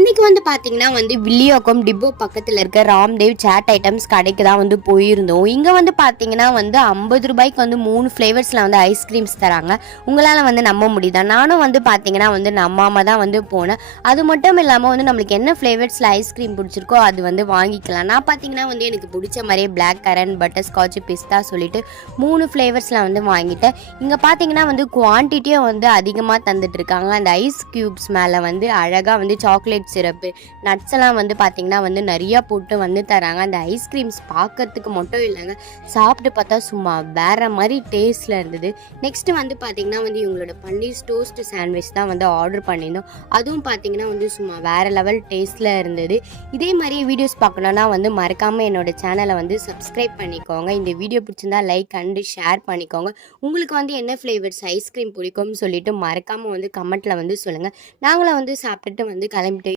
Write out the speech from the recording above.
இன்னைக்கு வந்து பார்த்தீங்கன்னா வந்து வில்லியோக்கம் டிப்போ பக்கத்தில் இருக்க ராம்தேவ் சாட் ஐட்டம்ஸ் கடைக்கு தான் வந்து போயிருந்தோம். இங்கே வந்து பார்த்தீங்கன்னா வந்து 50 ரூபாய்க்கு வந்து 3 ஃப்ளேவர்ஸில் வந்து ஐஸ்கிரீம்ஸ் தராங்க. உங்களால் வந்து நம்ப முடியுதா? நானும் வந்து பார்த்தீங்கன்னா வந்து நம்பாம தான் வந்து போனேன். அது மட்டும் இல்லாமல் வந்து நம்மளுக்கு என்ன ஃப்ளேவர்ஸில் ஐஸ்கிரீம் பிடிச்சிருக்கோ அது வந்து வாங்கிக்கலாம். நான் பார்த்தீங்கன்னா வந்து எனக்கு பிடிச்ச மாதிரியே பிளாக் கரண்ட், பட்டர் ஸ்காட்ச், பிஸ்தா சொல்லிட்டு 3 ஃப்ளேவர்ஸில் வந்து வாங்கிட்டேன். இங்கே பார்த்தீங்கன்னா வந்து குவான்டிட்டியும் வந்து அதிகமாக தந்துட்டு இருக்காங்க. அந்த ஐஸ் க்யூப்ஸ் மேலே வந்து அழகாக வந்து சாக்லேட் சிரப்பு, நட்ஸ் எல்லாம் வந்து பார்த்தீங்கன்னா வந்து நிறையா போட்டு வந்து தராங்க. அந்த ஐஸ்கிரீம்ஸ் பார்க்கறதுக்கு மட்டும் இல்லைங்க, சாப்பிட்டு பார்த்தா சும்மா வேற மாதிரி டேஸ்ட்டில் இருந்தது. நெக்ஸ்ட்டு வந்து பார்த்தீங்கன்னா வந்து இவங்களோட பன்னீர் டோஸ்ட் சாண்ட்விச் தான் வந்து ஆர்டர் பண்ணியிருந்தோம். அதுவும் பார்த்தீங்கன்னா வந்து சும்மா வேறு லெவல் டேஸ்ட்டில் இருந்தது. இதே மாதிரி வீடியோஸ் பார்க்கணுன்னா வந்து மறக்காமல் என்னோட சேனலை வந்து சப்ஸ்கிரைப் பண்ணிக்கோங்க. இந்த வீடியோ பிடிச்சிருந்தா லைக் அண்டு ஷேர் பண்ணிக்கோங்க. உங்களுக்கு வந்து என்ன ஃப்ளேவர்ஸ் ஐஸ்கிரீம் பிடிக்கும்னு சொல்லிட்டு மறக்காமல் வந்து கமெண்ட்டில் வந்து சொல்லுங்கள். நாங்களும் வந்து சாப்பிட்டுட்டு வந்து கிளம்பிட்டு